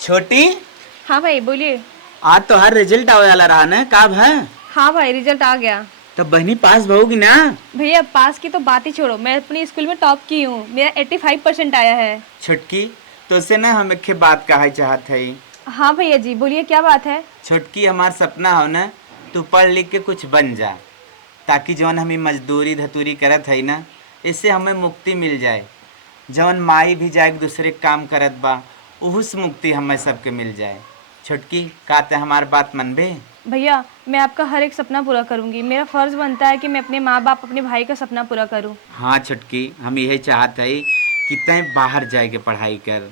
छोटी। हाँ भाई बोलिए। आज तो हर रिजल्ट आवे वाला रहा ना, कब है? हाँ भाई रिजल्ट आ गया। तो बहनी पास होगी ना? भैया पास की तो बात ही छोड़ो, मैं अपनी स्कूल में टॉप की हूँ, मेरा 85% आया है। छुटकी तो उससे ना हम एक बात कहा चाहत है। हाँ भैया जी बोलिए, क्या बात है? छुटकी हमार सपना हो ना, तू पढ़ लिख के कुछ बन जा, ताकि जौन हमें मजदूरी धतूरी करत है ना, इससे हमें मुक्ति मिल जाए। जौन माई भी जाए दूसरे काम करत बा, उस मुक्ति हमें सबके मिल जाए। छुटकी कहते हमार बात मनबे? भैया मैं आपका हर एक सपना पूरा करूंगी, मेरा फर्ज बनता है कि मैं अपने माँ बाप अपने भाई का सपना पूरा करूं। हाँ छुटकी, हम यही चाहते हैं कि तय बाहर जाए के पढ़ाई कर,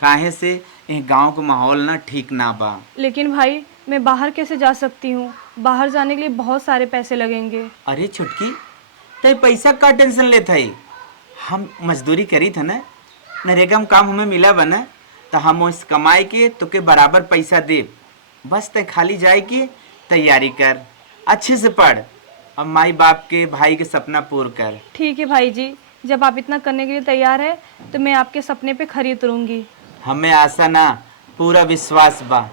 काहे से गांव का माहौल ना ठीक ना बा। लेकिन भाई मैं बाहर कैसे जा सकती हूँ? बाहर जाने के लिए बहुत सारे पैसे लगेंगे। अरे छुटकी तय पैसा का टेंशन लेते है, हम मजदूरी करी थे ना, नरेगा में काम हमें मिला बना, तो हम उस कमाई के तो के बराबर पैसा दे। बस तय खाली जाए की तैयारी कर, अच्छे से पढ़ और माई बाप के भाई के सपना पूरा कर। ठीक है भाई जी, जब आप इतना करने के लिए तैयार है तो मैं आपके सपने पे खरी उतरूंगी। हमें आशा ना पूरा विश्वास बा,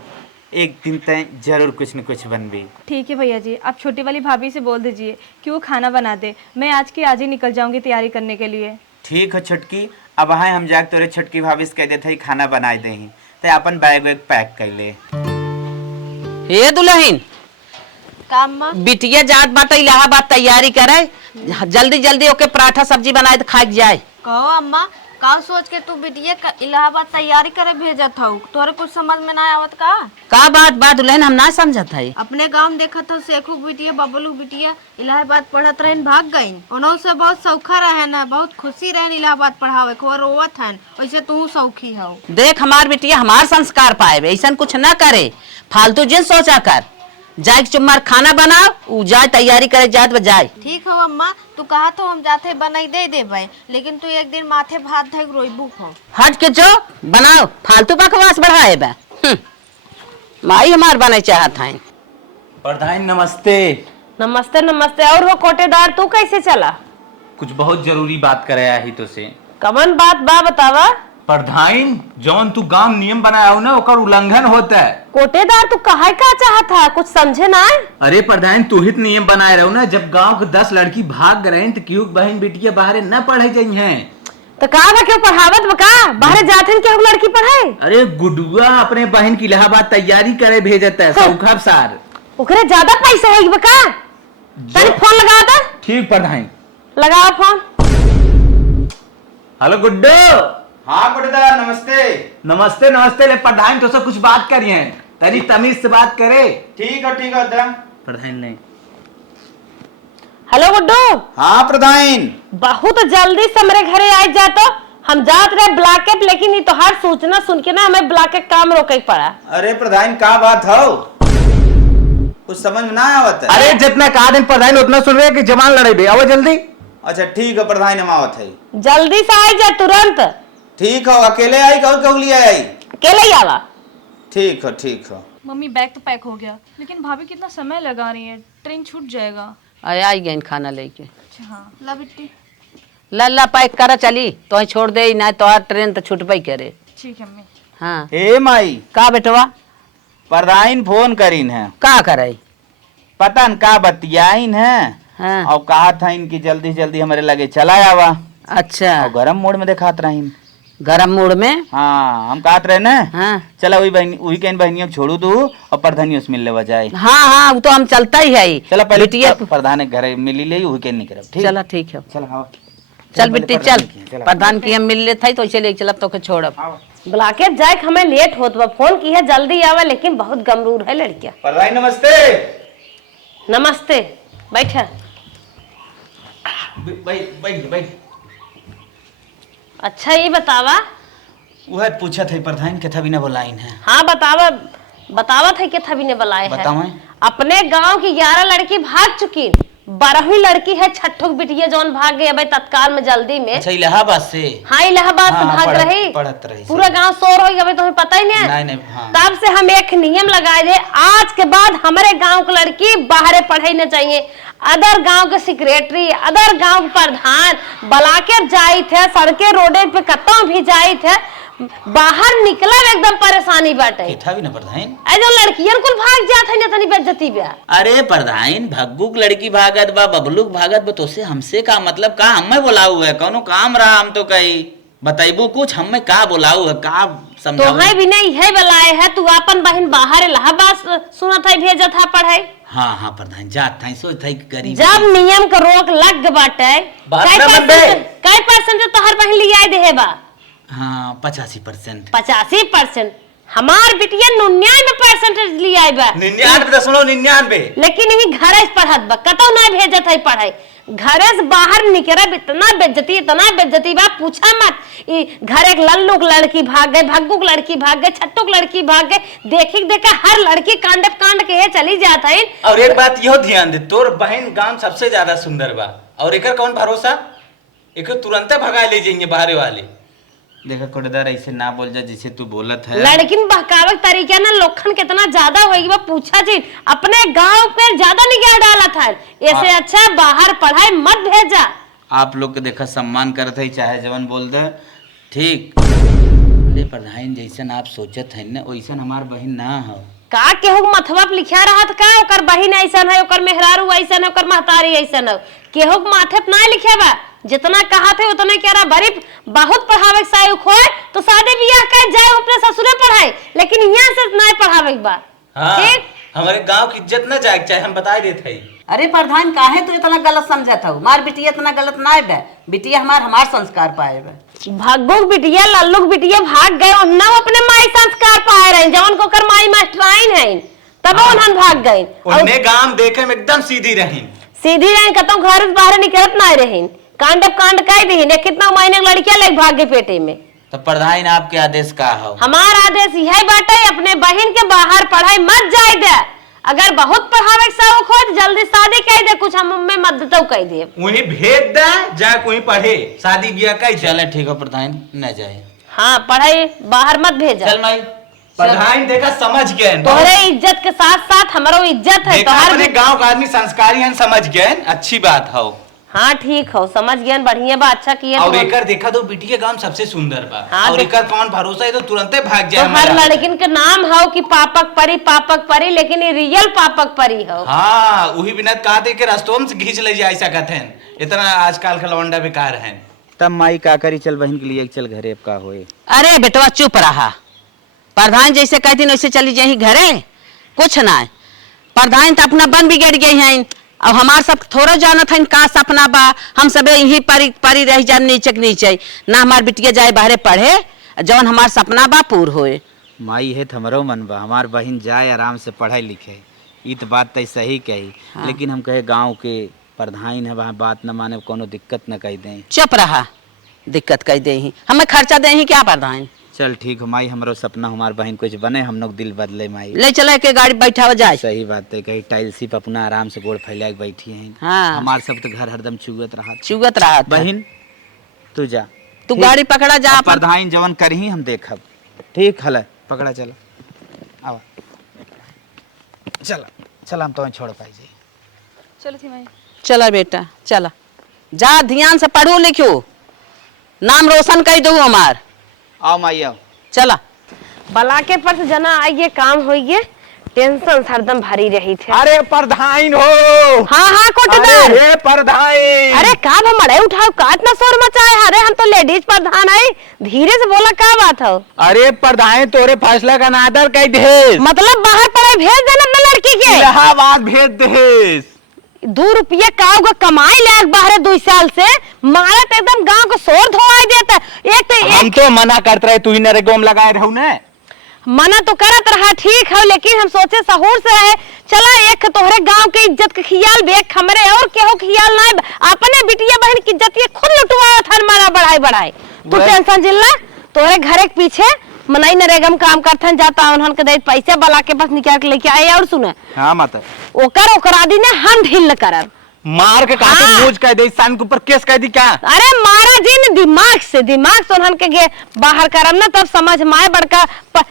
एक दिन तय जरूर कुछ न कुछ बनबी। ठीक है भैया जी, आप छोटी वाली भाभी से बोल दीजिए कि वो खाना बना दे, मैं आज के आज ही निकल जाऊंगी तैयारी करने के लिए। ठीक है छुटकी, अब हाँ हम जाके तोरे छोटकी भाभी से कह देते ही खाना बनाए दे, तो अपन बैग वैग पैक कर ले। हे दुल्हन, काम बिटिया जात बात इलाहाबाद तैयारी करे, जल्दी जल्दी ओके पराठा सब्जी बनाए तो खाई जाए। कहो अम्मा, का सोच के तू बिटिया इलाहाबाद तैयारी करे भेजत हूँ, तोरे कुछ समझ में ना आवत का बात दुल्हन हम ना समझत है। अपने गांव में देखत हो शेखू बिटिया बबलू बिटिया इलाहाबाद पढ़त रहन भाग गईन, उन्हों से बहुत सौखा रहन है, बहुत खुशी रहन इलाहाबाद पढ़ावे को रोवत हन, वैसे तू सौखी हो। देख हमार बिटिया हमार संस्कार पाए, ऐसा कुछ ना करे, फालतू जिन सोचा कर, जाए चुम्मार खाना बनाओ, उ जाए तैयारी करे जात बजाए। ठीक हो अम्मा, तू कहा तो हम जाते बनाई दे देबे, लेकिन तू एक दिन माथे भात धक रोइबू हो। हट के जो बनाओ, फालतू बकवास बढ़ाए बा। माई हमार बने चाहत है। प्रधान नमस्ते। नमस्ते नमस्ते। और वो कोटेदार तू कैसे चला? कुछ बहुत जरूरी बात करे आई तो से। कमन बात बा बतावा। प्रधान जौन तू गांव नियम बनाया हो ना, ओकर उल्लंघन होता है। कोटेदार तू कहा का चाहत था, कुछ समझे ना? अरे प्रधान तू ही नियम बनाए रहो ना, जब गांव के 10 लड़की भाग गए तो क्यों बहन बेटिया बाहर न पढ़े गई हैं, तो कहा था क्यों पढ़ावत बका बाहर जाते क्यों लड़की पढ़ाए? अरे गुडुआ अपने बहन की इलाहाबाद तैयारी करे भेजता है सौखा सार, ओकरे ज्यादा पैसे है बका। तनी फोन लगा दे। ठीक प्रधान, लगाओ फोन। हेलो गुड्डू। हाँ गुड्डा नमस्ते। नमस्ते नमस्ते। ले प्रधान तो कुछ बात करिए, तनी तमीज से बात करे। ठीक है प्रधान ने। हेलो गुड्डू। हाँ प्रधान। बहुत जल्दी से मेरे घरे आ जा, तो हम जात रहे ब्लॉक के, लेकिन ये तो हर सूचना सुन के ना हमें ब्लॉक के काम रोके पड़ा। अरे प्रधान का बात हो, कुछ समझ में ना आवत है। अरे जितना कहा दिन प्रधान उतना सुन रहे कि जवान लड़ाई बे, आओ जल्दी। अच्छा ठीक है प्रधान, हम आवत है। जल्दी से आ जा तुरंत। ठीक हो, अकेले आई कौन कहली आई? अकेले ही आवा। ठीक हो। मम्मी बैग तो पैक हो गया, लेकिन भाभी कितना समय लगा रही है, ट्रेन छूट जाएगा। आई गई खाना लेके। अच्छा हाँ। ला बिट्टी लल्ला पैक करा चली, तो छोड़ दे ना तो ट्रेन तो छूटबे करे। ठीक है मम्मी। हाँ हे माई, का बेटवा प्रधान फोन करीन है, का करे पता न का बतियाइन है। हाँ। और कहा था इनकी जल्दी जल्दी हमारे लगे चला आवा। अच्छा और गरम मोड में दिखात रही। गरम मूड में? हाँ हम कहत रहे ना। हाँ। चला वही कहीं बहनियों छोड़ू तू और प्रधानियों से मिल ले जाए। हाँ वो तो हम चलता ही है। चला पहले बिटिया प्रधान के घर मिली ले, वही कहीं निकल। चला ठीक है, चल हाँ चल बिट्टी चल, प्रधान की हम मिल लेते तो इसे ले चल तो छोड़। ब्लॉकेट जाए हमें लेट होत बा, फोन की है जल्दी आवा, लेकिन बहुत गमरूर है लड़किया। प्रधान नमस्ते। नमस्ते, बैठा। बैठ। अच्छा ये बतावा। वह पूछा थे प्रधान के था बिना बुलाइन है। हाँ बतावा थे कि था भी ने बुलाए है। बताओ। अपने गांव की 11 लड़की भाग चुकी, 12वीं लड़की है छठो बिटिया जौन भाग गई अबे तत्काल में जल्दी में। अच्छा इलाहाबाद से? हाँ इलाहाबाद से भाग पढ़त रही। पूरा गांव शोर हो गया, तुम्हें पता ही नहीं। नहीं हाँ। तब से हम एक नियम लगाए थे, आज के बाद हमारे गांव की लड़की बाहर पढ़े न चाहिए। अदर गांव के सेक्रेटरी, अदर गांव के प्रधान बला के जाई थे, सड़के रोडे पे कतौ भी जाई थे, बाहर निकला एकदम परेशानी बाटे। था भी ना प्रधान, ऐ जो लड़कियन कुल भाग जात है ना तनी बेइज्जती बा। अरे प्रधान भग्गुक लड़की भागत बा, बबलूक भागत बा, तो से हमसे का मतलब, का हमें बोलाऊ है, कौनो काम रहा हम तो कही बताइबू कुछ, हमें का बोलाऊ है, का समझाऊ। तो है भी नहीं है बलाए है, तू अपन बहन बाहर इलाहाबाद सुनत है भेजत है पढ़ाई। हाँ हाँ प्रधान जात था, सोच था गरीब जब नियम का रोक लग बाटे, कई परसेंट तोहर बहन लिया दे है बा। हाँ 85%। 85%। हमार बिटिया 99% लिया बा। 99.99। लेकिन ही घरे से पढ़त बा, कतौ ना भेजत है पढ़ाई। घरे से बाहर निकलब इतना बेइज्जती बा पूछा मत। घर एक लल्लुक लड़की भाग गए, भग्गुक लड़की भाग गए, छट्टुक लड़की भाग गए, देखी देखा हर लड़की कांड के है चली जाता है। और एक बात यो ध्यान दे, तोर बहन गांव सबसे ज्यादा सुंदर बा, और एकर कौन भरोसा, एक तुरंत भगा ले जाएंगे बाहर वाले। देखा कोटेदार ऐसे ना बोल जा जैसे तू बोलत है। लड़किन बहकावे तरीका ना लोखन कितना ज्यादा होगी बा पूछा जी। अपने गांव पे ज्यादा निगाह डाला था, ऐसे अच्छा बाहर पढ़ाई मत भेजा। आप लोग के देखा सम्मान करत है, चाहे जवन बोल दे ठीक। अरे प्रधान जैसन आप सोचत है ना वैसन हमार बहन ना हो। का केहू मथवा पे लिखा रहत का ओकर बहिन ऐसन है, ओकर मेहरारू ऐसन है, ओकर महतारी ऐसन है, केहू माथे पे ना लिखे बा। जितना कहा थे उतना कह रहा, गरीब बहुत पढ़ावे के सायुक होए तो शादी ब्याह कर जाए अपने ससुरे पढ़ाए, लेकिन यहाँ से ना पढ़ावे के बा। हाँ, ठीक, हमारे गांव की इज्जत ना जाए चाहे हम बता देते हैं। अरे प्रधान काहे तू इतना गलत समझत हो, मार बिटिया इतना गलत ना है, बिटिया हमार संस्कार पाए बे। भग्गुक बिटिया लल्लुक बिटिया भाग गए, उन्ना अपने माई संस्कार पाए रहे, जवन को कर माई मास्टराइन है, तब उन्हन भाग गए। उन्हें गांव देखे में एकदम सीधी रही, सीधी रही, कतौ घर से बाहर निकलत ना रही, कांड कह दी ने कितना महीने लड़कियां लेके भाग गए पेटे में। तो प्रधान आपके आदेश का हो? हमारा आदेश यही बाटे, अपने बहन के बाहर पढ़ाई मत जाए दे। अगर बहुत पढ़ावे के शौक हो तो जल्दी शादी कह दे, कुछ हम में मदद कह दे, वही भेज दे, जाए कोई पढ़े, शादी ब्याह कह चले। ठीक है प्रधान न जाए। हाँ पढ़ाई बाहर मत भेजा। चल माई प्रधान देखा समझ गए, तोहरे इज्जत के साथ साथ हमारो इज्जत है। अपने गांव का आदमी संस्कारी है, समझ गए, अच्छी बात हो। हाँ ठीक हो, समझ गए, बढ़िया बा, अच्छा किया। और एकर देखा तो बिटिया गांव सबसे सुंदर बा। हाँ, और एकर कौन भरोसा है तो तुरंते भाग जाए। तो हर लड़किन के नाम हो कि पापक परी, लेकिन ये रियल पापक परी हो। हाँ वही बिना कहा थे कि रास्तों से घींच ले जाए सकत हैं, इतना आजकल का लौंडा बेकार है। तब माई का करी, चल बहन के लिए चल घरे, अब का होए। अरे बेटवा चुप रहा, प्रधान जैसे कहती वैसे चली जाही घरे, कुछ ना। प्रधान तो अपना बन बिगड़ गई है, अब हमार सब थोड़ा जानत है का सपना बा, हम सब यही परी रह जाए नीचे ना, हमार बिटिया जाए बाहरे पढ़े, जवन हमार सपना बा पूर होए। माई है हमरो मन बा, हमार बहन जाए आराम से पढ़े लिखे, ये तो बात तय सही कही। हाँ। लेकिन हम कहे गांव के प्रधान है, वहाँ बात न माने, कोनो दिक्कत न कह दें। चुप रहा, दिक्कत कह दे, हमें खर्चा दे क्या प्रधान। चल ठीक है माई, हमरो सपना हमार बहन कुछ बने, हम लोग दिल बदले माई। ले चले के गाड़ी बैठा जाए। सही बात है, कहीं टाइल्सी पे अपना आराम से गोड़ फैला के बैठी हैं। हाँ। हमार सब तो घर हरदम चुगत रहा। बहन तू जा, तू गाड़ी पकड़ा जा, प्रधान जवन करही हम देखब। ठीक हल, पकड़ा, चला आवा, चला हम तो छोड़ पाई। चलो थी माई। चला बेटा चला, जा ध्यान से पढ़ो लिखो, नाम रोशन कर दो हमार। आओ माई आओ, चला। बला के पर से जना आइए, काम होइए, टेंशन हरदम भरी रही थे। अरे प्रधान हो। हाँ हाँ कोटेदार। अरे प्रधान, अरे का मड़े उठाओ, काट ना शोर मचाए, अरे हम तो लेडीज प्रधान है, धीरे से बोला का बात हो। अरे प्रधान तोरे फैसला का नादर कह दे, मतलब बाहर पढ़ाई भेज देना अपने लड़की के, इलाहाबाद भेज दे। 2 रुपया का कमाई ले बाहर 2 साल से, मारा तो एकदम गांव को शोर धोआई देता। एक तो हम तो मना करते रहे, तू ही नरेगा में लगाए रहू ने। मना तो करत रहा, ठीक है, लेकिन हम सोचे सहूर से रहे, चला एक तोहरे गांव के इज्जत के खियाल बेक, हमरे और केहू खियाल ना, अपने बिटिया बहन की इज्जत ये खुद लुटवा था, मारा बढ़ाई। तू टेंशन जिल्ला, तोहरे घरे के पीछे मनाई नरेगा में काम करथन, जाता उन्हन के दे पैसे बला के बस निकाल के लेके आए। और सुने, हाँ माता, ओकर आदि ने हम ढील न करब, मार के काटे, मूज कह दे, सान के ऊपर केस कह दी क्या। अरे मारा जी ने दिमाग से उन्हन के गे बाहर करब ना, तब समझ माए बड़का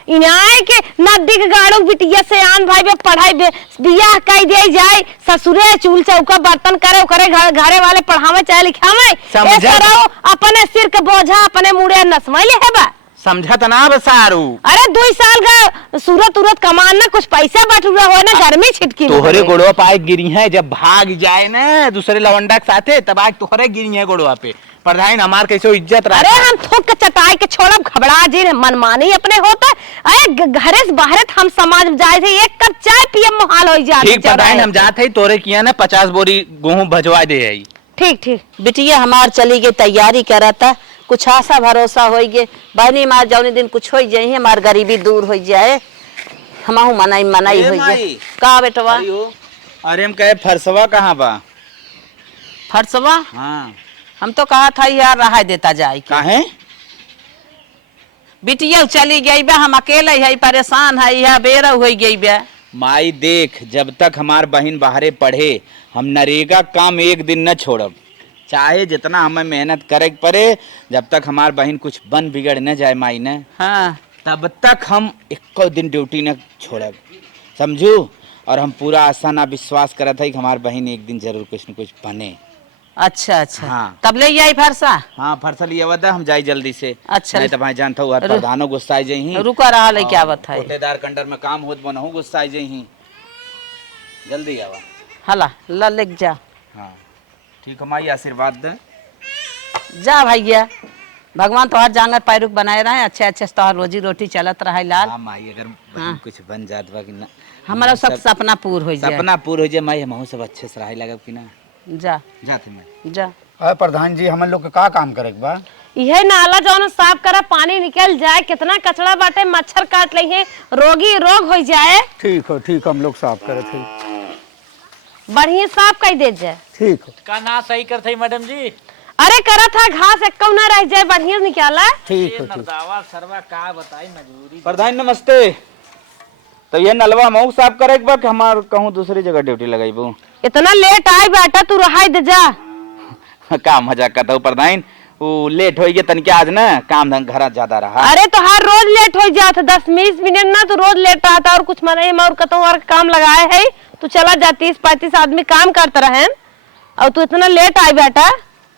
इनाय के नदी के गाड़ू बिटिया से आन भाई बे पढ़ाई बे बियाह कह दे जाए, ससुरे चूल चौका बर्तन करे, ओकरे घरे वाले पढ़ावे चाहे लिखावे, ऐसा रहो अपने सिर के बोझा अपने मुड़े नसमैले है बा। समझा तना बसारू। अरे 2 साल का सूरत उरत कमान ना कुछ पैसा बटुरा हो ना गर्मी छिटकी में तोहरे हवे। गोड़वा पाए गिरी है, जब भाग जाए ना दूसरे लवंडा के साथे तब आज तोहरे गिरी है गोड़वा पे। प्रधान हमार कैसे इज्जत रहा। अरे हम थूक के चटाई के छोड़ब घबरा जी मनमानी अपने होता। अरे घरे से बाहर हम समाज में जाए थे, एक कप चाय पिए मुहाल हो जाते। ठीक प्रधान हम जाते ही तोरे किया ना 50 बोरी गेहूं भजवा दे आई। ठीक ठीक। बिटिया हमार चली गई तैयारी करता, कुछ आशा भरोसा हो गए बहनी मार जौनी दिन कुछ हो जाए हमार गरीबी दूर हो जाए, हमहू मनाई मनाई ए हो जाए। माई। का बेटवा? अरे हम कहे फरसवा कहाँ बा? फरसवा हाँ हम तो कहा था यार रहा देता जाए। काहे? बिटिया चली गई बा, हम अकेले है परेशान है, यह बेरा हो गई बा। माई देख, जब तक हमार बहन बाहरे पढ़े हम नरेगा काम एक दिन न छोड़ब, चाहे जितना हमें मेहनत करे पड़े, जब तक हमार बहन कुछ बन बिगड़ न जाए माई ने, हाँ तब तक हम एको दिन ड्यूटी न छोड़ब, समझू। और हम पूरा आशा ना विश्वास करत है कि हमार बहन एक दिन जरूर कुछ न कुछ बने। अच्छा अच्छा हाँ। तब ले आई फरसा। हाँ फरसल ये बता हम जाई जल्दी से। अच्छा। नहीं तो भाई जानता हूँ प्रधानो गुस्सा आई जही। रुका रहा ले क्या बात है? कोटेदार कंडर में काम होत बनहु गुस्सा आई जही। जल्दी आवा। हला ला लेके जा। हाँ ठीक है माई, आशीर्वाद दे। जा भैया, भगवान तोहर जांगर पैरुक बनाए रहे, अच्छे अच्छे तोहर रोजी रोटी चलत रहे लाल। हाँ माई, अगर बहन कुछ बन जात बा कि ना, हमारा सब सपना पूर हो जाए। सपना पूरा हो जाए माई, हमहू सब अच्छे से रहे लगब कि ना। जा जाते मैं। जा। अरे प्रधान जी हम लोग के का काम करे के बा? यह नाला जौन साफ करा, पानी निकल जाए, कितना कचरा बाटे, मच्छर काट ले रोगी रोग हो जाए। ठीक हो, ठीक हम लोग साफ करे थे। बढ़िया साफ कर दे जाए। ठीक हो, का ना सही करते ही मैडम जी। अरे करा था घास एक ना रह जाए, बढ़िया निकाला। ठीक हो, ठीक। नरदावा सरवा का बताई मजबूरी। प्रधान नमस्ते। तो ये नलवा मऊ साफ करे के बा कि हमार कहूँ दूसरी जगह ड्यूटी लगाईबू? इतना लेट आई बेटा, तू रहा दे जा। का मजाक करता हूँ प्रधान, वो लेट हो गया तनिक आज ना, काम धंधा घर ज्यादा रहा। अरे तो हर रोज लेट हो जाता, 10-20 मिनट ना तो रोज लेट आता, और कुछ मना और कतों और काम लगाए है, तू चला जा 30-35 आदमी काम करते रहे और तू इतना लेट आई बेटा।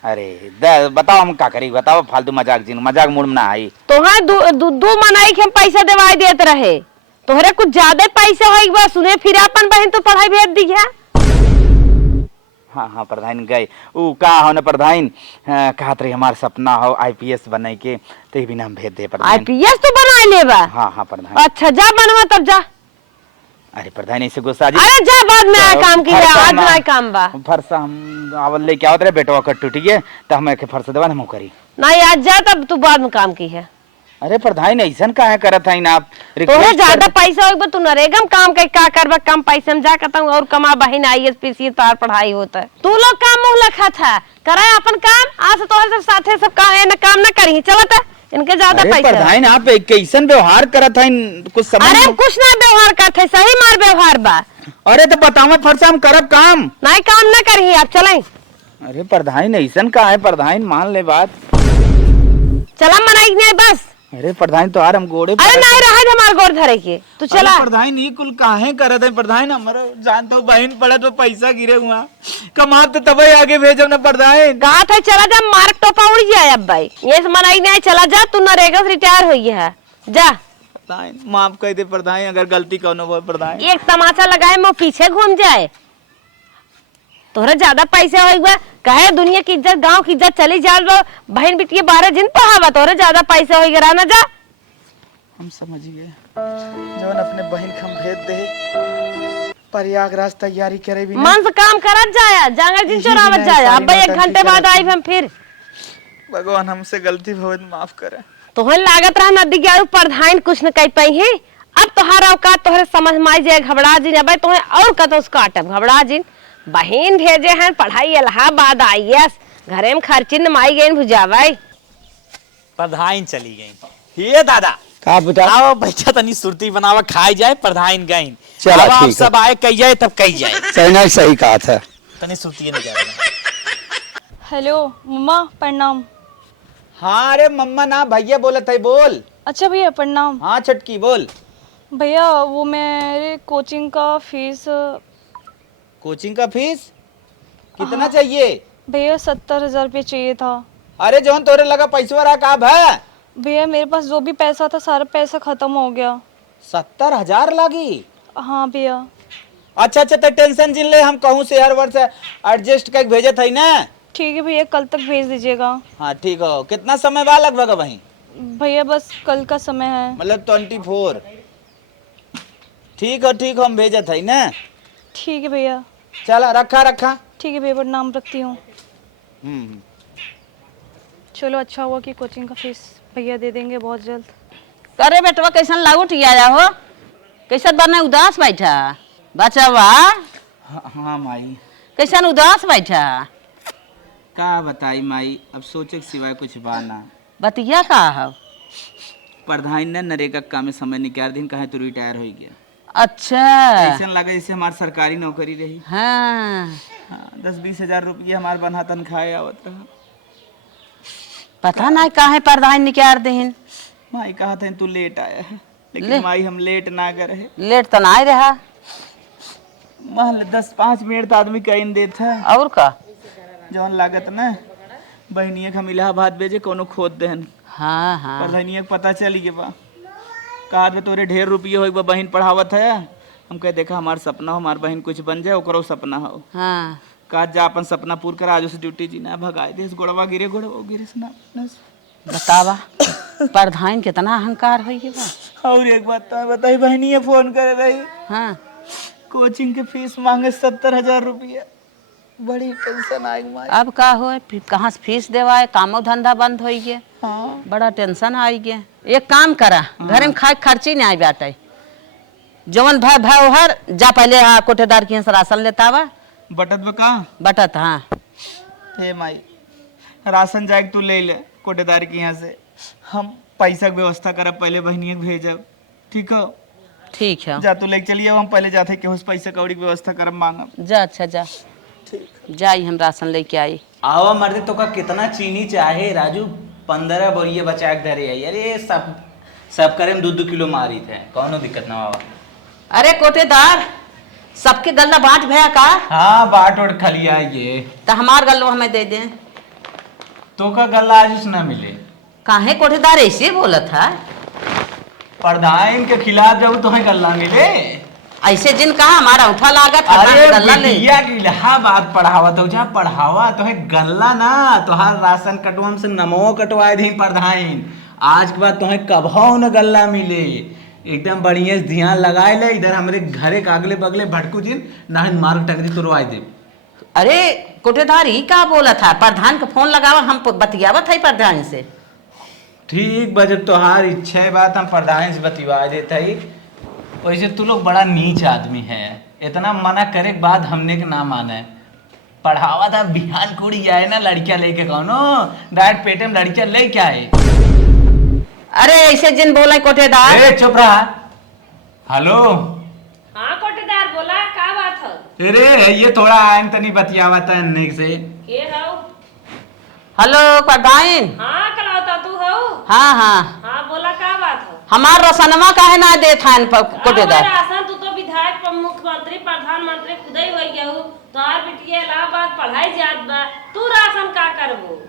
अरे बताओ हम का करी, बताओ फालतू मजाक जी, मजाक मूड में ना आई। तोहार दू मनाई के हम पैसा देवाई देते रहे, तोहरे कुछ ज्यादा पैसे हो सुने, फिर अपन बहन तो पढ़ाई भेज दी है। हाँ हाँ प्रधान गए वो का हो ना प्रधान, कहत रही हमार सपना हो IPS बने के, तो भी नाम भेज दे प्रधान। IPS तो बना लेबा? हाँ हाँ प्रधान। अच्छा जा बनवा तब जा। अरे प्रधान ऐसे गुस्सा जी। अरे जा बाद में आया काम की, आज ना काम बा। फरसा हम आवल ले क्या होत रे बेटवा कट्टू, ठीक है तो हम एक फरसा देवा हम करी। नहीं आज जा, तब तू बाद में काम की है। अरे प्रधान ऐसा काहे करत हईन आप? तोरे ज्यादा पैसा होगा, तू नरेगा में काम कर का करबा, कम पैसे में जा कहता हूँ और कमा, बहन IAS PC तार पढ़ाई होता है। तू लोग काम मुँह लखा था, कराए अपन काम, आज तोहर सब साथे सब काम ना करी, चलता इनके ज्यादा पैसा। प्रधान आप कैसन व्यवहार करत हईन, कुछ समझ? अरे कुछ ना व्यवहार करते, सही मार व्यवहार बा। अरे तो बताओ फरसा हम करब काम। नहीं काम ना करी आप, चलें। अरे प्रधान ऐसा का है प्रधान, मान ले बात। चला मनाई नहीं बस। अरे प्रधान तो हम गोड़े अरे नहीं रहा हमारे गोड़ धरे के, तू चला। प्रधान ये कुल काहे करत है प्रधान, हमारा जानते हो बहन पड़ा तो पैसा गिरे हुआ, कमा तो तब आगे भेजो ना प्रधान। कहा था चला जा, मार्क टोपा उड़ जाए अब भाई, ये मनाई नहीं, चला जा, तू नरेगा से रिटायर हो गया है, जा। प्रधान माफ कर दे प्रधान, अगर गलती कौन हो प्रधान। एक तमाचा लगाए मैं पीछे घूम जाए, तोहरा ज्यादा पैसे होगा, कहे दुनिया की इज्जत, गांव की इज्जत चली जा, बहन बिटिया 12 दिन पढ़ावा, तोहरा ज्यादा पैसे होगा, रहना जा। हम समझ गए, जवन अपने बहन हम भेज दे, प्रयागराज तैयारी करे भी मन से काम करत जाया, जांगर जिन चोरावत जाया। अब भाई 1 घंटे बाद आई हम फिर। भगवान हमसे गलती भवन माफ करे। तोहर लागत रहा नदी के प्रधान कुछ न कह पाई है, अब तोहरा औकात तोहरे समझ में आई जाए, घबरा जी भाई तोहे और कतो उसका अटब घबरा जी। बहन भेजे हैं पढ़ाई इलाहाबाद IAS, घरे में खर्ची माई गई भुजावाई। प्रधान चली गई। ये दादा का बता? आओ बैठा तनी सुरती बनावा, खाई जाए, प्रधान गई। चला, अब आप ठीक है। सब आए कही जाए तब कही जाए। सही सही कहा था। तनी सुरती नहीं जा रहा। हेलो मम्मा, प्रणाम। हाँ अरे मम्मा ना भैया बोलत है, बोल। अच्छा भैया प्रणाम। हाँ छटकी बोल। भैया वो मेरे कोचिंग का फीस, कोचिंग का फीस कितना चाहिए? भैया 70,000 रुपये चाहिए था। अरे जौन तोरे लगा पैसा रहा का है? भैया मेरे पास जो भी पैसा था सारा पैसा खत्म हो गया। 70,000 लागी। हाँ भैया। अच्छा अच्छा, तो टेंशन जिन ले, हम कहूँ से हर वर्ष एडजस्ट करके भेजे थे ना। ठीक है भैया, कल तक भेज दीजिएगा। हाँ ठीक हो। कितना समय बाद लगभग वहीं? भैया बस कल का समय है। मतलब 24। ठीक हो, हम भेजे थे ना। ठीक है भैया। चला रखा। ठीक है भैया, प्रणाम, रखती हूँ। चलो अच्छा हुआ कि कोचिंग का फीस भैया दे देंगे बहुत जल्द। करे बेटवा कैसन लागू आया हो? कैसन बने उदास बैठा बचवा? हाँ माई। कैसन उदास बैठा? का बताई माई, अब सोचे के सिवाय कुछ बाना। बतिया का हो? प्रधान ने नरेगा काम में समय निकाल दिन, कहे तू रिटायर हो गया। अच्छा। ऐसा लगे जैसे हमारी सरकारी नौकरी रही। हाँ। 10-20 हजार रुपये हमारे बना तनख्वाह आवत रहा। पता नहीं काहे प्रधान निकाल देहिन। माई कहा था तू लेट आया है, लेकिन माई हम लेट ना करे। लेट तो नहीं रहा। मान 10-5 मिनट आदमी कहीं देता है। और का जौन लागत ना बहनिया के हम इलाहाबाद भेजे कोनो खोद देहन। हाँ हाँ। प्रधानिया के पता चली गया बा, कहा बे तोरे ढेर रुपये हो, एक बार बहन पढ़ावत है। हम कहे देखा हमार सपना हो, हमार बहन कुछ बन जाए, ओकरो सपना हो। हाँ। कहा जा अपन सपना पूर कर, आज उसे ड्यूटी जी ना भगाए दे। गोड़वा गिरे से ना। बतावा प्रधान कितना अहंकार हो गया बा। और एक बात तो बताई, बहनिया फोन कर रही। हाँ। कोचिंग के फीस मांगे 70,000 रुपया। बड़ी टेंशन आई माई। अब का हो, कहाँ से फीस देवा है, कामो धंधा बंद हो गया। हाँ। बड़ा टेंशन आई गया। एक काम करा, घर में खाए खर्ची नहीं आई बाटे। जवन भाई हर जा पहले हाँ कोठेदार की से राशन लेता वा। बटत बका बटत हाँ। हे माई, राशन जाए तू ले ले कोटेदार के यहाँ से। हम पैसा के व्यवस्था करब, पहले बहनिया के भेजब। ठीक हो? ठीक है। जा तू लेके चलिए, हम पहले जाते के उस पैसा कौड़ी की व्यवस्था करब, मांगब। जा अच्छा जा। जाई हम राशन लेके आई। आवा मर्दे, तो का कितना चीनी चाहे राजू? 15 बोरिए बचा के धरे आई। अरे सब करे 2-2 किलो मारी थे, कौनो दिक्कत ना आवा। अरे कोटेदार, सबके गल्ला बांट भया का? हाँ बाट उठ खलिया ये। तो हमार गल्लो हमें दे दे। तो का गल्ला आज ना मिले। काहे कोटेदार ऐसे बोला था? प्रधान के खिलाफ जब तुम्हें गल्ला मिले। ऐसे जिन कहा हमारा उठा लागत। अरे गल्ला ले। बिटिया की इलाहाबाद पढ़ावा तो जहाँ पढ़ावा तो है गल्ला ना, तुहार राशन कटवा से नमो कटवाए दी प्रधान। आज के बाद तुम्हें कभो न गल्ला मिले। एकदम बढ़िया से ध्यान लगाए ले। इधर हमारे घरे के अगले बगले भटकू जिन ना मार्ग टकरी तुरवाए दे। अरे कोटेदार ही का बोला था? प्रधान का फोन लगावा, हम बतियावत है प्रधान से। ठीक बा, जब तुहार इच्छा है बात हम प्रधान से बतिवा देता ही। वैसे तू लोग बड़ा नीच आदमी है, इतना मना करे के बाद हमने के ना माना है। पढ़ावा था बिहान कुड़ी जाए ना लड़कियां लेके, कौनो डायरेक्ट पेटे में लड़कियां लेके आए। अरे ऐसे जिन बोला कोटेदार। ए चुप रहा। हेलो। हाँ कोटेदार बोला, का बात है? अरे ये थोड़ा आयन तनी बतियावा था नहीं से। के हो? हेलो प्रधान। हाँ कलावता तू हो? हाँ हाँ। हाँ बोला, का बात है? हमार रसनमा काहे ना दे था कोटेदार? राशन तू तो विधायक, मुख्यमंत्री, प्रधानमंत्री खुद ही हो गया हो। तोहार बिटिया इलाहाबाद पढ़ाई जात बा, तू राशन का करबो?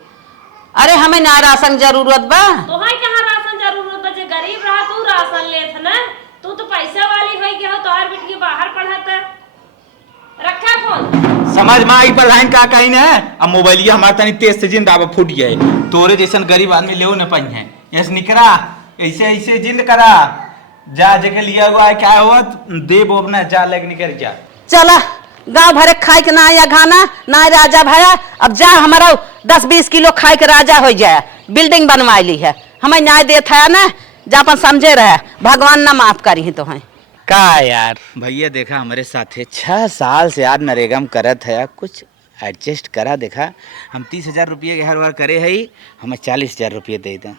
अरे हमें ना राशन जरूरत बा। तोहाई कहाँ राशन जरूरत बा? जे गरीब रहा तू राशन लेत ना। तू तो पैसा वाली हो गया हो, तोहार बिटिया बाहर पढ़त। रखा फोन। समझ में आई प्रधान का कहीं ना। अब मोबाइलिया हमारा तनी तेज से जिंदा फूट गया है। तोरे जैसन गरीब आदमी ले न पाई है। ऐसे निकरा ऐसे ऐसे जिंद करा। जा जगह लिया हुआ है, क्या हुआ दे बोब ना, जा लेके निकल जा। चला गांव भरे खाए के ना या खाना ना राजा भया। अब जा हमारा 10-20 किलो खाए के राजा हो जाए। बिल्डिंग बनवा ली है, हमें न्याय देता है ना। जा अपन समझे रहे, भगवान ना माफ करी तो है का यार। भैया देखा हमारे साथ है 6 साल से यार नरेगा में करत है, कुछ एडजस्ट करा। देखा हम 30,000 रुपये के हर बार करे है, हमें 40,000 रुपये दे दें।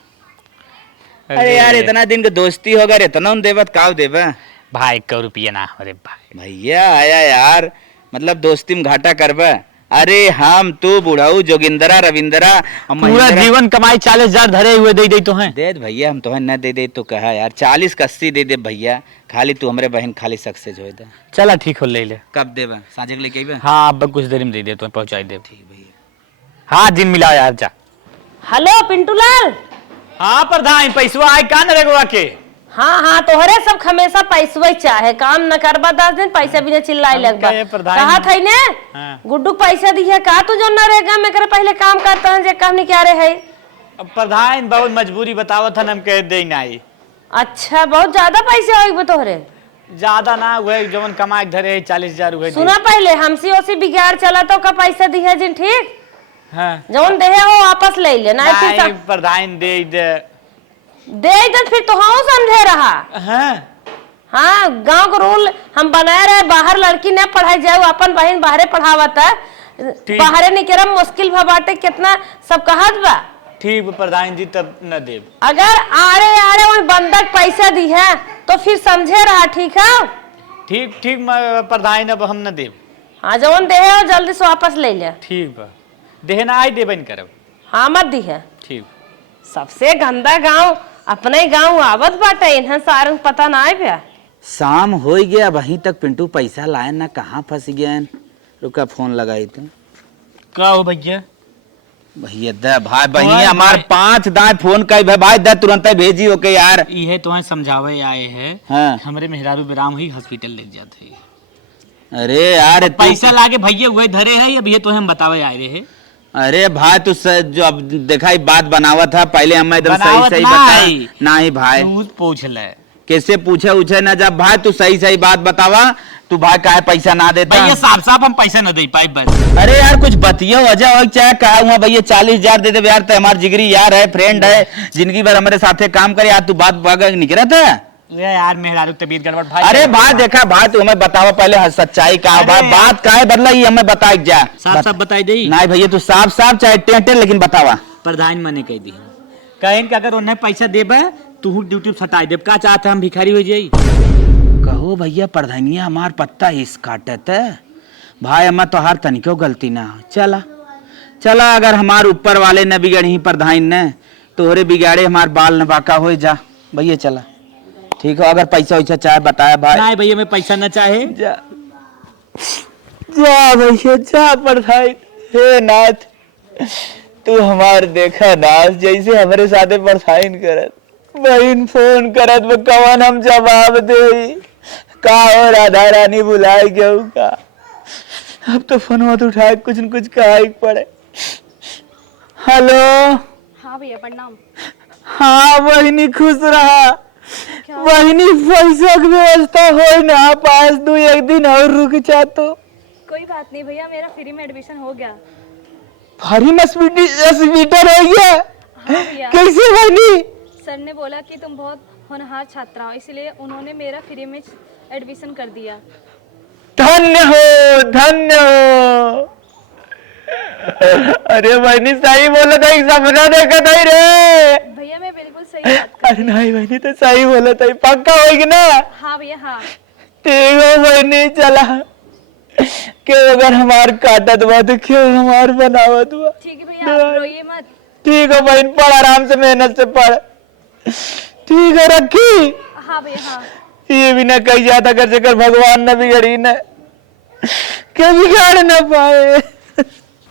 अरे यार इतना दिन के दोस्ती हो गए, इतना देवत का देवा भाई 1 रुपया ना। अरे भाई भैया आया यार, मतलब दोस्ती में घाटा करबा। अरे हम तू बुढ़ाऊ जोगिंदरा रविंदरा पूरा जीवन कमाई 40,000 धरे हुए दे दे तो हैं। दे भैया, हम तुम्हें न दे दे तो कहा यार 40 का 80 दे दे भैया। खाली तू हमारे बहन खाली सक्सेस हो दे। चला ठीक हो, ले ले। कब देबा? साँझे के लेके आइबा? हाँ अब कुछ देर में दे दे तो पहुंचाई दे। ठीक भैया। हाँ दिन मिला यार, जा। हेलो पिंटू लाल, हाँ प्रधान पैसवा आए का नरेगवा के। हाँ हाँ तोहरे सब हमेशा पैसवा चाहे, काम न करबा 10 दिन पैसा भी न चिल्लाए लगबा। कहा था ने हाँ। गुड्डू पैसा दिया का तू जो नरेगा में कर पहले काम करता है जे काम नहीं क्या रे है। अब प्रधान बहुत मजबूरी बतावत था हम कह दे नहीं। अच्छा बहुत ज्यादा पैसे होई तोहरे। ज्यादा ना हुए जवन कमाए धरे 40,000 हुए। सुना पहले हमसी ओसी बिगाड़ चला तो का पैसा दिया जिन ठीक। हाँ। जवन देहे हो वापस ले ले ना फिर प्रधान दे तो फिर तो हाँ समझे रहा। हाँ हाँ गांव का रूल हम बनाए रहे, बाहर लड़की न पढ़ाई जाए, अपन बहन बाहरे पढ़ावत है, बाहरे निकलम मुश्किल बाटे कितना सब कहत बा। ठीक प्रधान जी तब न देव। अगर आरे आरे वही बंधक पैसा दी है तो फिर समझे रहा ठीक है। ठीक ठीक प्रधान अब हम न देव। हाँ जवन देहे हो जल्दी से वापस ले ले। ठीक बा देहना आई देबन करब। हाँ मत दी है। ठीक। सबसे गंदा गांव अपने गांव आवत बाटे, इन्हें सारंग पता ना आए भैया। शाम हो गया वहीं तक पिंटू पैसा लाए ना कहाँ फंस गया। रुका फोन लगाई तू। का हो भैया? भैया दे भाई भैया हमार 5 दाए फोन कर भाई दे तुरंत भेजी ओके यार। ये तुम्हें समझावे आए हैं। हाँ। हमरे मेहरारू बिराम ही हॉस्पिटल ले जाते। अरे यार पैसा लाके भैया वही धरे है या भैया तुम्हें बतावे आए रहे। अरे भाई तू जो अब देखा बात बनावा था पहले हमें एकदम सही बनावत सही ना बता है। नहीं भाई तू पूछ ले कैसे पूछे उछे ना जब भाई तू सही सही बात बतावा। तू भाई काहे पैसा ना देता। भैया साफ साफ हम पैसा न दे पाए बस। अरे यार कुछ बतिया वजह हो चाहे कहा हुआ भैया 40,000 दे दे यार। तो हमारे जिगरी यार है, फ्रेंड है, जिंदगी भर हमारे साथे काम करे यार। तू बात बगा निकला था यार मेहरारू तबीयत गड़बड़ भाई। अरे भाई देखा भाई तू हमें बतावा पहले सच्चाई का भाई बात का है बदला ये हमें बता जा। साफ साफ बताई दे। नहीं भैया तू साफ साफ चाहे टेंटे लेकिन बतावा। प्रधान मने कह दी कहें कि अगर उन्हें पैसा देबे तू ड्यूटी हटाई देब। का चाहते हम भिखारी हो जाई। कहो भैया प्रधानिया हमार पत्ता इस काटत है भाई हमें तो हर तनिको गलती ना हो। चला चला अगर हमार ऊपर वाले न बिगड़ी प्रधान ने तोहरे बिगाड़े हमार बाल न बाका हो जा भैया। चला ठीक है अगर पैसा वैसा चाहे बताया भाई। नहीं भैया मैं पैसा न चाहे। जा जा भैया जा प्रधान। हे नाथ तू हमार देखा नाथ जैसे हमारे साथे प्रधान करत बहन फोन करत वो कवन हम जवाब दे का हो राधा रानी बुलाए गयो का। अब तो फोन मत उठाए कुछ न कुछ कहा ही पड़े। हेलो। हाँ भैया प्रणाम। हाँ बहनी खुश रहा बहनी पैसा की व्यवस्था हो ना पास दू एक दिन और रुक जा तो। कोई बात नहीं भैया मेरा फ्री में एडमिशन हो गया। फ्री में हॉस्पिटल हो गया। हाँ भैया कैसे बहनी? सर ने बोला कि तुम बहुत होनहार छात्रा हो इसलिए उन्होंने मेरा फ्री में एडमिशन कर दिया। धन्य हो धन्य हो। अरे बहनी सही बोला था सपना देखा था रे। भैया मैं बिल्कुल सही बात कर। अरे नहीं बहनी तो सही बोला था पक्का होगी ना। हाँ भैया हाँ। ठीक हो बहनी चला क्यों अगर हमार काटत हुआ तो क्यों हमार बनावत हुआ। ठीक है भैया आप रोइए मत। ठीक है बहन पढ़ आराम से मेहनत से पढ़। ठीक है रखी। हाँ भैया हाँ। ये भी ना कही जाता कर चक्कर भगवान न बिगड़ी न क्यों बिगाड़ न पाए।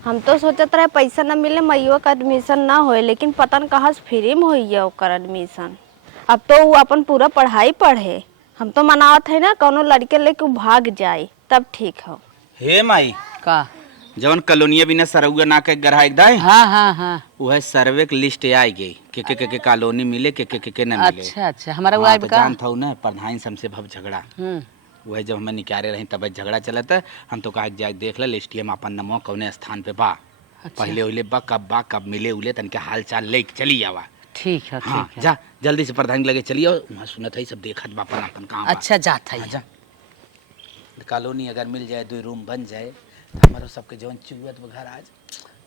हम तो सोचत रहे पैसा न मिले मैयो का एडमिशन ना होए, लेकिन पता न कहाँ से फ्री में होई है ओकर एडमिशन। अब तो वो अपन पूरा पढ़ाई पढ़े। हम तो मनावत है ना कोनो लड़के लेके भाग जाए तब ठीक हो। हे माई का जवन कॉलोनिया बिना सरौगा ना के गढ़ा दाए। हाँ हाँ हाँ वह सर्वे की लिस्ट आई गई के कॉलोनी मिले के न मिले। अच्छा अच्छा हमारा वो हाँ, आइब तो का। जान था ना प्रधान हमसे भव झगड़ा। वह जब हमें निकाले रही तब झगड़ा चला था। हम तो कहा जाए देख ले लिस्टिया में अपन नमो कौने स्थान पे बा। अच्छा। पहले उले बा कब मिले उले तन के हाल चाल ले चली आवा। ठीक है हाँ ठीक है। जा जल्दी से प्रधान लगे चलिए वहाँ सुनत है सब देखत बा अपन अपन काम। अच्छा जाता है जा कॉलोनी अगर मिल जाए 2 रूम बन जाए तो हमारो सबके जवन चुवत घर आज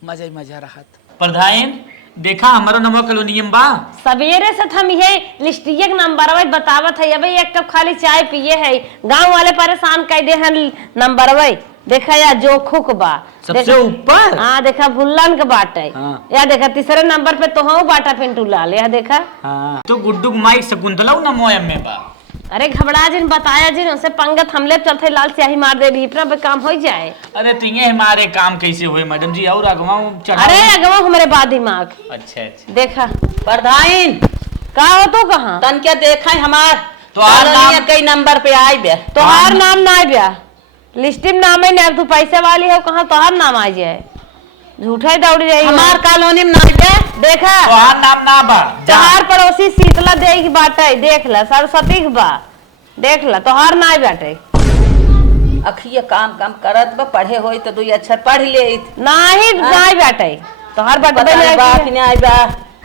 मजा ही मजा रहत। प्रधान देखा हमारो नमो कॉलोनियम बा। सवेरे से हम ये लिस्टिया के नंबर बतावत है। अबे एक कप खाली चाय पिए है गांव वाले परेशान कर दे हैं नंबर देखा या जो खुक बा सबसे ऊपर। हाँ देखा भुल्लन के बाटे। हाँ। या देखा तीसरे नंबर पे तो हम बाटा पिंटू लाल या देखा। हाँ तो गुड्डू माइक शकुंतला नमो में बा। अरे घबरा जिन बताया जिन उनसे पंगत हमले चलते लाल स्याही मार दे भी इतना काम हो जाए। अरे तिये हमारे काम कैसे हुए मैडम जी और अगवा चढ़ा। अरे अगवा हमारे बाद दिमाग अच्छा अच्छा देखा प्रधान का हो तो कहाँ तन क्या देखा हमार तोहार कॉलोनिया नाम- कई नंबर पे आई बे। तोहार नाम ना आ गया लिस्ट में नाम है नहीं, तू पैसे वाली हो कहाँ तोहार नाम आ जाए झूठा ही दौड़ी रही हमार कॉलोनी में नहीं बे। देखा तोहार नाम ना बा जा। तोहार पड़ोसी शीतला दे की बाटे देख ला सरस्वती के बा देख ला तोहार ना बाटे अखिए काम काम करत बा पढ़े होई तो दुई अक्षर पढ़ ले नाही नाही बाटे तोहार पता बटबे नहीं बात नहीं आई बा।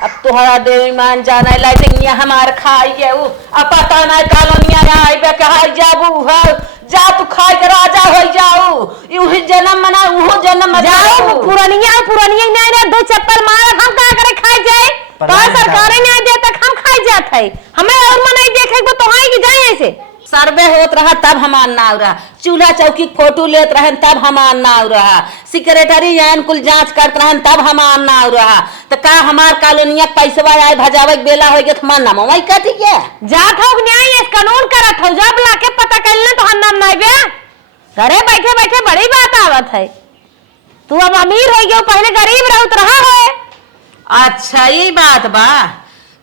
अब तुहरा देवी मान जाना लाइटिंग हमार खाई है वो अब पता नहीं कॉलोनिया में आई बे कहा जाबू है जा तू खाई के राजा हो जाऊ यूही जन्म मना वो जन्म जाओ पुरानिया पुरानिया नहीं रे दो चप्पल मार हम का करे खाई जाए तो सरकारें नहीं दे तक हम खाई जात है हमें और मनाई देखे तो तोहाई की जाए ऐसे सर्वे होत रहा तब हमार नाव रहा चूल्हा चौकी फोटो लेत रहन तब हमार नाव रहा सेक्रेटरी यान कुल जांच करत रहन तब हमार नाव रहा तो का हमार कॉलोनिया पैसवा आए भजावे के बेला हो गया तो हमार नाम वही कथी के जात हो न्याय इस कानून करत हो जब लाके पता कर ले तो हम नाम नहीं बे घरे बैठे बैठे बड़ी बात आवत है तू अब अमीर हो गयो पहले गरीब रहत रहा है। अच्छा ये बात बा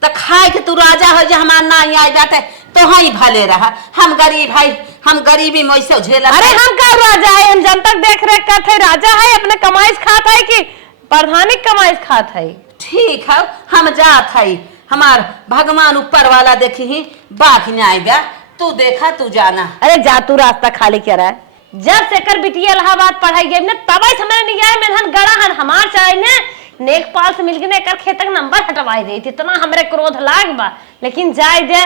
तो खाए के तू राजा हो जा हमार ना आई जाते तो ही भले रहा हम गरीब है हम गरीबी में से झेला। अरे हम का राजा है हम जनता देख रेख करते है राजा है अपने कमाई से खाता है कि प्रधानिक कमाई से खाता है। ठीक है हम जात है हमार भगवान ऊपर वाला देखी ही बाकी नहीं आई बा तू देखा तू जाना। अरे जा तू रास्ता खाली क्या रहा है जब से कर बिटिया इलाहाबाद पढ़ाई गई ने तब समझ नहीं आया मेहन गड़ा हन हमार चाहे ने नेकपाल से मिलके ने कर खेत का नंबर हटवाई दे इतना हमरे क्रोध लाग बा लेकिन जाय दे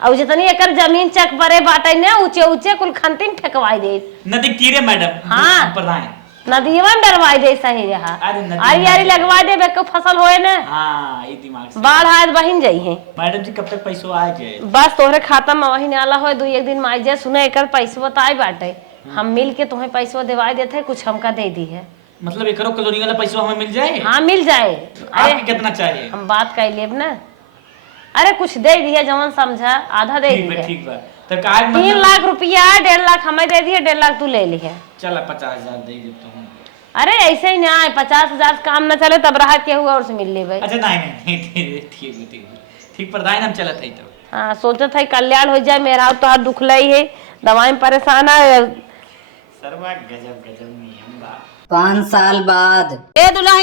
और जितनी एकर जमीन चक बरे बाटे ने ऊंचे ऊंचे कुल खंतिन ठेकवाई दे नदी तीरे मैडम हाँ। प्रधान नदीवा में डरवाई दे सही रहा अरे नदी आरी आरी लगवाई दे बेको फसल होए ने हाँ ये दिमाग से बाढ़ आए बहिन जाई है मैडम जी कब तक पैसों आ जाए। बस तोहरे खाता में वही नाला हो दू एक दिन में आई जाए सुने एकर पैसा बताई बाटे हम मिल के तुम्हें पैसा दिवाई देते कुछ हमका दे दी है मतलब एक कॉलोनी वाला पैसा हमें मिल जाए। हाँ मिल जाए। आपको कितना चाहिए? हम बात कर लेब ना अरे कुछ दे दिया जवन समझा आधा दे ठीक दिया है ठीक है तो काय 3 लाख रुपया 1.5 लाख हमें दे दिए 1.5 लाख तू ले लिया। चला 50,000 दे देता हूँ। अरे ऐसे ही ना 50,000 काम न चले तब राहत के हुआ और से मिल ले भाई। अच्छा नहीं ठीक है ठीक प्रधान हम चलत है तो हाँ सोचत है कल्याण हो जाए मेरा तो दुख लाई है दवाई में परेशान है सरवा गजब नियम बा। 5 साल बाद ए दुल्हन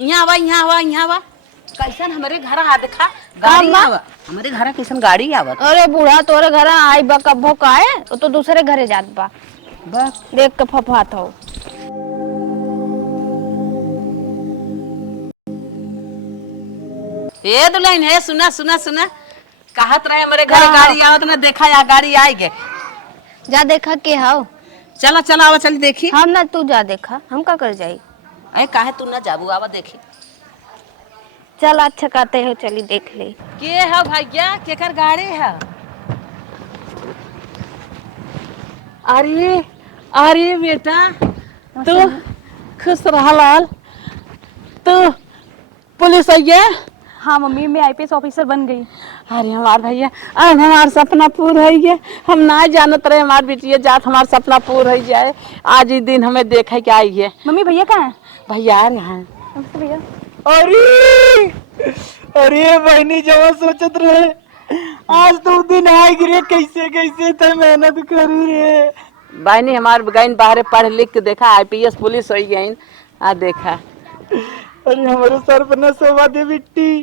यहाँ आवा कैसन हमारे घर आ देखा गाड़ी आवा हमारे घर कैसन गाड़ी आवत। अरे बूढ़ा तोरे घर आई बा कब्बो काहे तो दूसरे घरे जात बा बस देख के फफात हो। ए दुल्हन है सुना कहत रहे हमारे घर गाड़ी आवत ना देखा या गाड़ी आई के जा देखा के हाउ चला आवा चल देखी। हम ना तू जा देखा हम का कर जाई अरे काहे तू ना जाबू आवा देखी। चल अच्छा कहते हो चली देख ले के है भैया केकर गाड़ी है। अरे बेटा तू खुश रह लाल तू पुलिस है। हाँ मम्मी मैं IPS ऑफिसर बन गई। अरे हमार भैया अब हमार सपना पूरा हो गया हम ना जानत रहे हमार बिटिया जात हमार सपना पूरा हो जाए आज ही दिन हमें देखे के आई है। मम्मी भैया कहाँ हैं? भैया आ रहे हैं। नमस्ते भैया। अरे बहनी जब सोचत रहे आज तो दिन आए गिरे कैसे तो मेहनत करू रे। बहनी हमार गईन बाहर पढ़ लिख के देखा IPS पुलिस हो गईन आ देखा। अरे हमारे सर पे न शोभा दे बिट्टी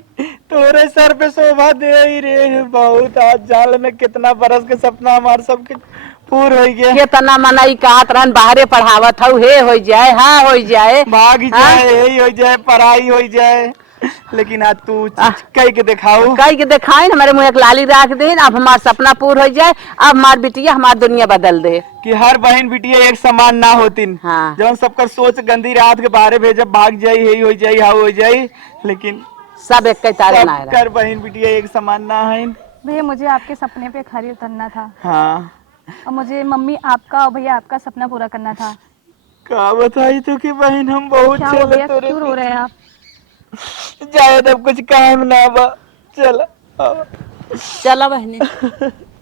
तोरे सर पे शोभा दे ही रे बहुत आज जाल में कितना बरस के सपना हमार सबके पूर हो गया। केतना मनाई कहत रहन बाहरे पढ़ावत हऊ हे हो जाए हाँ हो जाए भाग जाए यही हो जाए पढ़ाई हो जाए लेकिन आज तू कह के दिखाओ कह के दिखाए हमारे मुँह एक लाली रख दे अब हमार सपना पूरा हो जाए अब हमार बिटिया हमार दुनिया बदल दे कि हर बहन बिटिया एक समान ना होतिन। हाँ। जब सबका सोच गंदी रात के बारे भेजब भाग जाई यही हो जाई हाँ हो जाई लेकिन सब एक तारे ना कर बहन बिटिया एक समान ना है। भैया मुझे आपके सपने पे खरी उतरना था हाँ और मुझे मम्मी आपका और भैया आपका सपना पूरा करना था। का बताई तो कि बहन हम बहुत क्या हो गया क्यों रो रहे हैं आप? जाए तब कुछ काम ना बा चल चला बहनी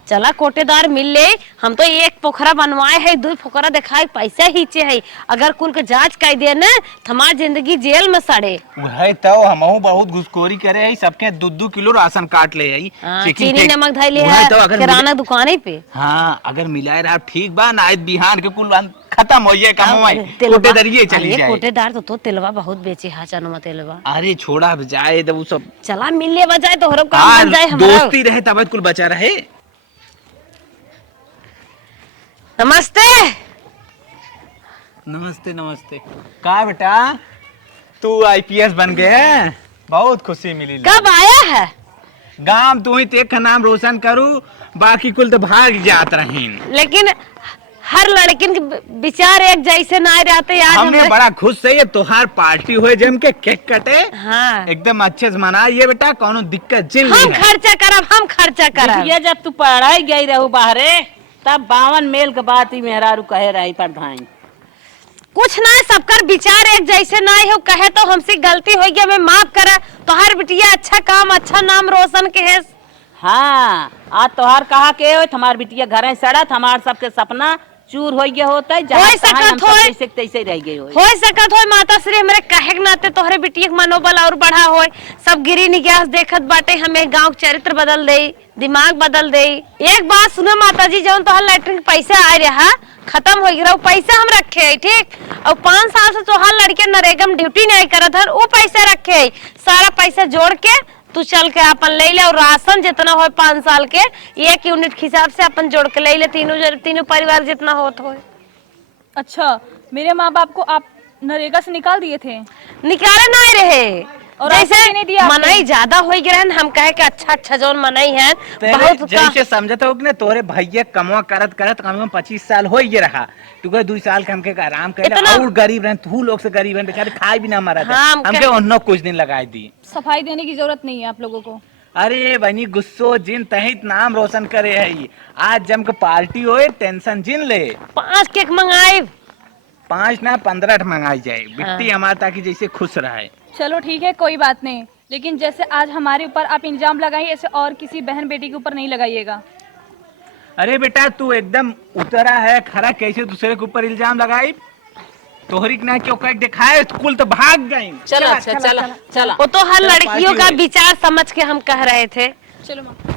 चला कोटेदार मिल ले। हम तो एक पोखरा बनवाए है, 2 पोखरा दिखाए, पैसा हिचे है। अगर कुल के जांच कर दे न तो हमार जिंदगी जेल में सड़े। है तो हमहू बहुत घुसखोरी करे है, सबके 2-2 किलो राशन काट ले है। चीनी नमक धाई ले वही तो अगर किराना दुकान पे। हाँ अगर मिलाए रहा ठीक बा ना, आज बिहान के कुल खत्म हो जाए काम हमारी कोटेदारिये चली जाए। कोटेदार तो तिलवा बहुत बेचे हा चनुमा तिलवा। अरे छोड़ा अब जाए तो वो सब चला मिल ले बजाए तो हरो काम बन जाए हमारा। दोस्ती रहे तब कुल बचा रहे। नमस्ते। नमस्ते नमस्ते। का बेटा तू आईपीएस बन गए, बहुत खुशी मिली। कब आया है? गांव तू ही तेख का नाम रोशन करू, बाकी कुल तो भाग जात रहीन। लेकिन हर लड़किन के विचार एक जैसे ना रहते यार। हमने बड़ा खुश है, ये त्योहार पार्टी हुए जम के केक कटे। हाँ एकदम अच्छे से मनाइए बेटा, कोनो दिक्कत जिन हम नहीं है। खर्चा करब, हम खर्चा करब। ये जब तू पढ़ाई गई रहू बाहरे तब 52 मेल के बात ही मेहरारू कहे रही प्रधान। कुछ ना सबकर विचार एक जैसे ना हो, कहे तो हमसे गलती हो गया, मैं माफ करा। तो हर बिटिया अच्छा काम अच्छा नाम रोशन के है। हाँ आज तोहार कहा के हो, हमार बिटिया घरे सड़त, हमार सबके सपना चूर हो गया होता है। होय सकत होय। जैसे तैसे रह गए हो। सकत होय माता श्री हमरे कहे के नाते तोहरे बिटिया के मनोबल और बढ़ा होय। सब गिरी निगाह देखत बाटे, हमें गांव के चरित्र बदल दे, दिमाग बदल दे। एक बात सुनो माता जी, जौन तोहर लैट्रिन के पैसा आए रहा खत्म हो गया, पैसा हम रखे है ठीक। और 5 साल से तोहर लड़के नरेगा में ड्यूटी नहीं करत हर, वो पैसा रखे है। सारा पैसा जोड़ के तू चल के अपन ले ले, और राशन जितना हो 5 साल के 1 यूनिट के हिसाब से अपन जोड़ के ले ले, तीनों परिवार जितना होत हो। अच्छा, मेरे माँ बाप को आप नरेगा से निकाल दिए थे? निकाले नहीं रहे, और जैसे राशन भी नहीं दिया आपने? मनाई ज्यादा हो गया, हम कहे कि अच्छा जौन मनाई है बहुत जैसे समझता हो कि ना तोरे भैया कमवा करत करत कम से कम 25 साल हो ही रहा, तू 2 साल के हमके आराम करे और गरीब रहे, तू लोग से गरीब रहे, बेचारे खाए भी ना मरा था। हाँ, हमके उन्नो कुछ दिन लगाए दी। सफाई देने की जरूरत नहीं है आप लोगों को। अरे बनी गुस्सो जिन तहित नाम रोशन करे है। आज जम के पार्टी होए टेंशन जिन ले। 5 केक मंगाए, 5 ना 15 मंगाई जाए बिट्टी हमारा, ताकि जैसे खुश रहे। चलो ठीक है, कोई बात नहीं, लेकिन जैसे आज हमारे ऊपर आप इल्जाम लगाइए, ऐसे और किसी बहन बेटी के ऊपर नहीं लगाइएगा। अरे बेटा तू एकदम उतरा है खरा, कैसे दूसरे के ऊपर इल्जाम लगाई? तोहरी के ना क्यों कह दिखाए, कुल तो भाग गई। चला चला चला। वो तो हर चलो, लड़कियों पार्टी का हुई। विचार समझ के हम कह रहे थे। चलो माँ।